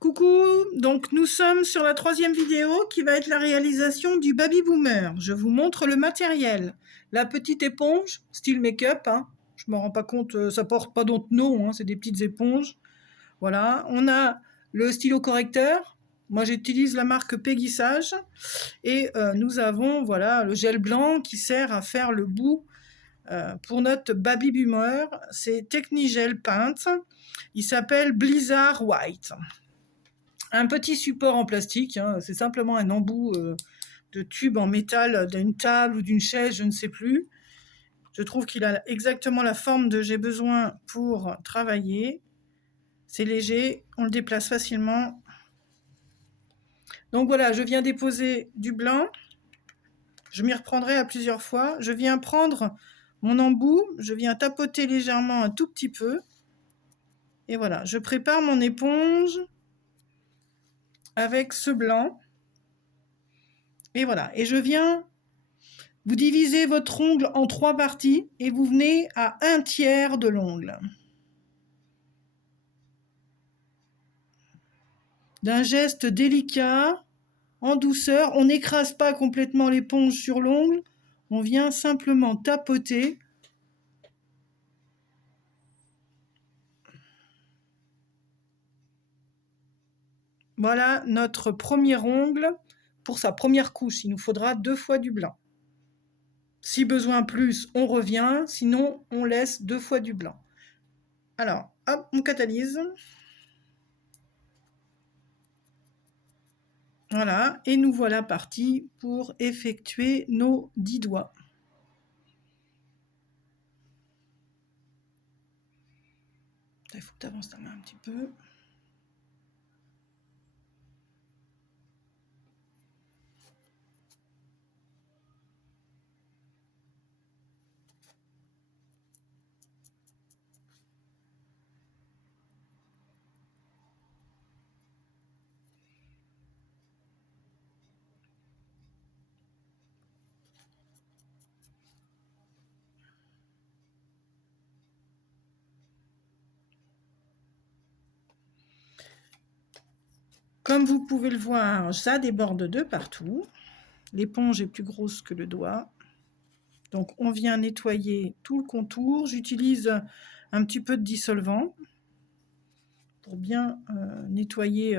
Coucou, donc nous sommes sur la 3e vidéo qui va être la réalisation du Baby Boomer. Je vous montre le matériel. La petite éponge, style make-up, hein. Je ne me rends pas compte, ça porte pas d'autre nom, hein, c'est des petites éponges. Voilà, on a le stylo correcteur. Moi j'utilise la marque Peggy Sage. Et nous avons voilà, le gel blanc qui sert à faire le bout pour notre Baby Boomer. C'est Technigel Paint. Il s'appelle Blizzard White. Un petit support en plastique, hein, c'est simplement un embout de tube en métal d'une table ou d'une chaise, je ne sais plus. Je trouve qu'il a exactement la forme dont j'ai besoin pour travailler. C'est léger, on le déplace facilement. Donc voilà, je viens déposer du blanc. Je m'y reprendrai à plusieurs fois. Je viens prendre mon embout, je viens tapoter légèrement un tout petit peu. Et voilà, je prépare mon éponge avec ce blanc. Et voilà, et je viens, vous divisez votre ongle en 3 parties et vous venez à 1/3 de l'ongle. D'un geste délicat, en douceur, on n'écrase pas complètement l'éponge sur l'ongle, on vient simplement tapoter. Voilà notre premier ongle. Pour sa première couche, il nous faudra 2 fois du blanc. Si besoin plus, on revient, sinon on laisse 2 fois du blanc. Alors, hop, on catalyse. Voilà, et nous voilà partis pour effectuer nos 10 doigts. Il faut que tu avances ta main un petit peu. Comme vous pouvez le voir, ça déborde de partout. L'éponge est plus grosse que le doigt. Donc on vient nettoyer tout le contour. J'utilise un petit peu de dissolvant pour bien nettoyer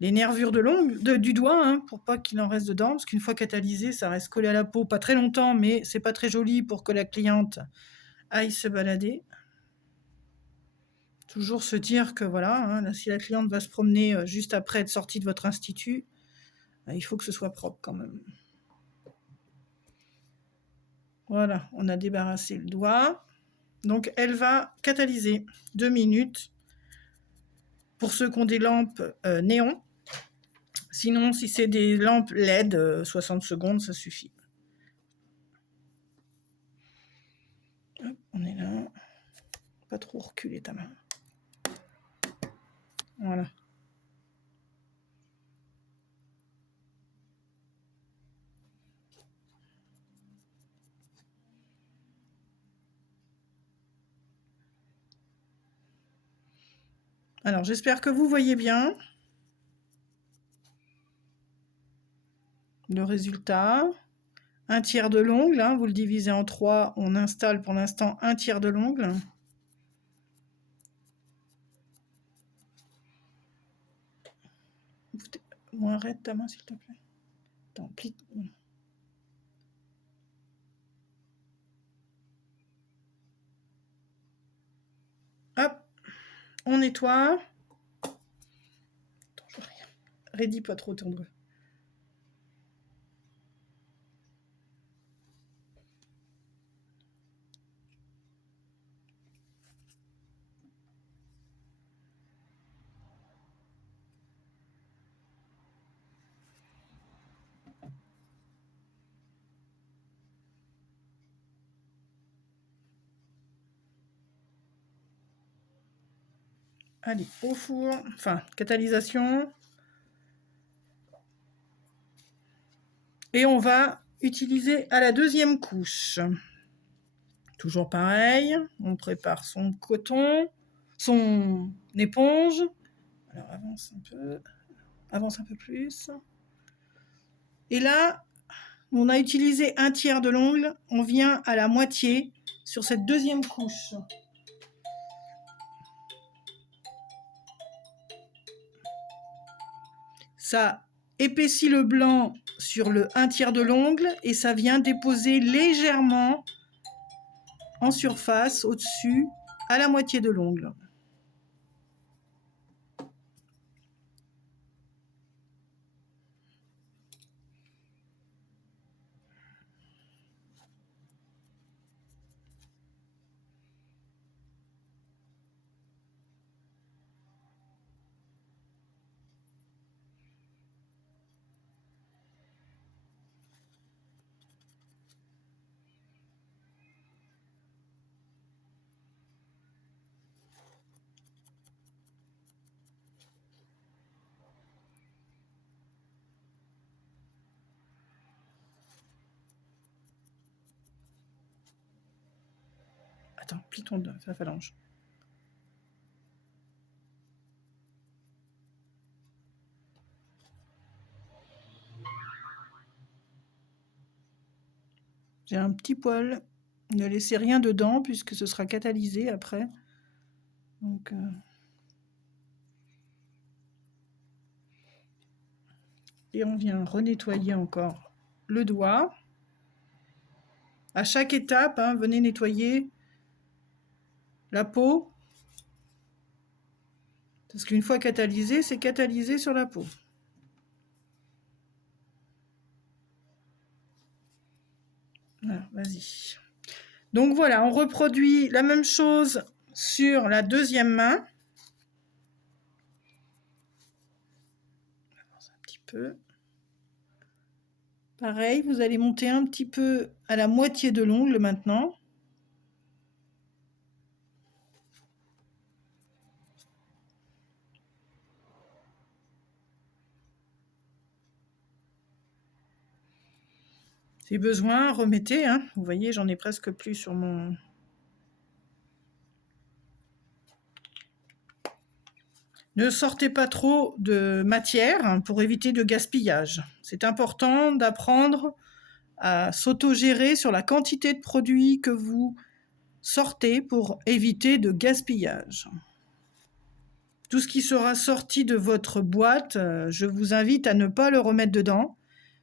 les nervures du doigt, hein, pour pas qu'il en reste dedans, parce qu'une fois catalysé, ça reste collé à la peau, pas très longtemps, mais c'est pas très joli pour que la cliente aille se balader. Toujours se dire que voilà, hein, si la cliente va se promener juste après être sortie de votre institut, il faut que ce soit propre quand même. Voilà, on a débarrassé le doigt. Donc elle va catalyser 2 minutes pour ceux qui ont des lampes néon. Sinon, si c'est des lampes LED, 60 secondes, ça suffit. Hop, on est là. Pas trop reculer ta main. Voilà. Alors, j'espère que vous voyez bien le résultat. 1/3 de l'ongle, hein, vous le divisez en 3, on installe pour l'instant 1/3 de l'ongle. Ou arrête ta main s'il te plaît. Attends, plie. Hop, on nettoie. Attends, je vois rien. Raidis pas trop ton doigt. Allez, au four, enfin, catalysation. Et on va utiliser à la 2e couche. Toujours pareil, on prépare son coton, son éponge, Alors avance un peu plus. Et là, on a utilisé 1/3 de l'ongle, on vient à la moitié sur cette deuxième couche. Ça épaissit le blanc sur le 1/3 de l'ongle et ça vient déposer légèrement en surface au-dessus à la moitié de l'ongle. Attends, plie ta phalange. J'ai un petit poil. Ne laissez rien dedans puisque ce sera catalysé après. Donc, et on vient renettoyer encore le doigt. À chaque étape, venez nettoyer la peau. Parce qu'une fois catalysé, c'est catalysé sur la peau. Voilà, vas-y. Donc voilà, on reproduit la même chose sur la deuxième main. On avance un petit peu. Pareil, vous allez monter un petit peu à la moitié de l'ongle maintenant. Si besoin, remettez. Vous voyez, j'en ai presque plus sur mon... Ne sortez pas trop de matière pour éviter de gaspillage. C'est important d'apprendre à s'autogérer sur la quantité de produits que vous sortez pour éviter de gaspillage. Tout ce qui sera sorti de votre boîte, je vous invite à ne pas le remettre dedans,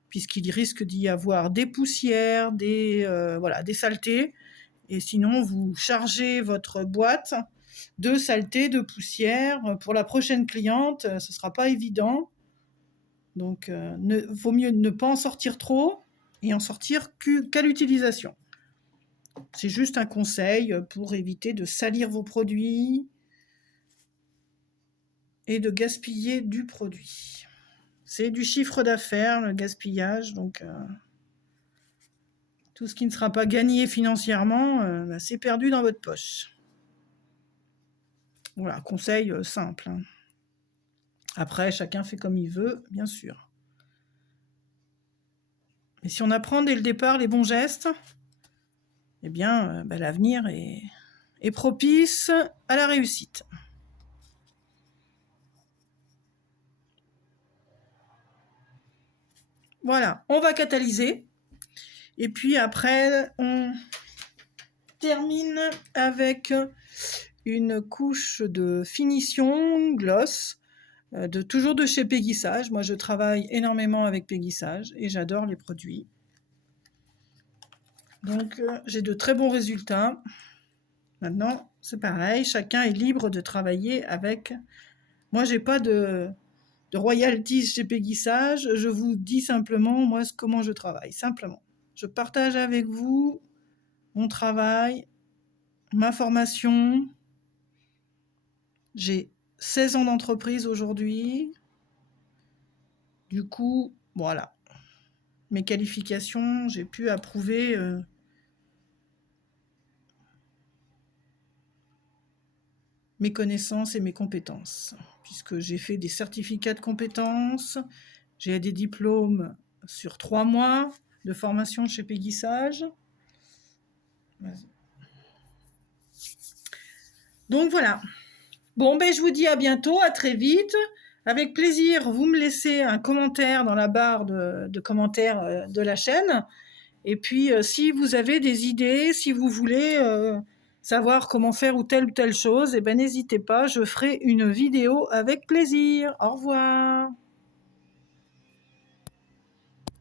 puisqu'il risque d'y avoir des poussières, des saletés, et sinon vous chargez votre boîte de saletés, de poussières. Pour la prochaine cliente, ce ne sera pas évident. Donc, vaut mieux ne pas en sortir trop et en sortir qu'à l'utilisation. C'est juste un conseil pour éviter de salir vos produits et de gaspiller du produit. C'est du chiffre d'affaires, le gaspillage, donc tout ce qui ne sera pas gagné financièrement, c'est perdu dans votre poche. Voilà, conseil simple. Après, chacun fait comme il veut, bien sûr. Mais si on apprend dès le départ les bons gestes, eh bien, l'avenir est propice à la réussite. Voilà, on va catalyser. Et puis après, on termine avec une couche de finition gloss, toujours de chez Péguissage. Moi, je travaille énormément avec Péguissage et j'adore les produits. Donc, j'ai de très bons résultats. Maintenant, c'est pareil, chacun est libre de travailler avec. Moi, j'ai pas de royalties chez Péguissage. Je vous dis simplement, moi, comment je travaille, simplement. Je partage avec vous mon travail, ma formation. J'ai 16 ans d'entreprise aujourd'hui. Du coup, voilà. Mes qualifications, j'ai pu approuver mes connaissances et mes compétences, puisque j'ai fait des certificats de compétences, j'ai des diplômes sur 3 mois de formation chez Péguissage. Donc voilà. Bon, ben, je vous dis à bientôt, à très vite. Avec plaisir, vous me laissez un commentaire dans la barre de commentaires de la chaîne. Et puis, si vous avez des idées, si vous voulez savoir comment faire ou telle chose, eh ben, n'hésitez pas, je ferai une vidéo avec plaisir. Au revoir.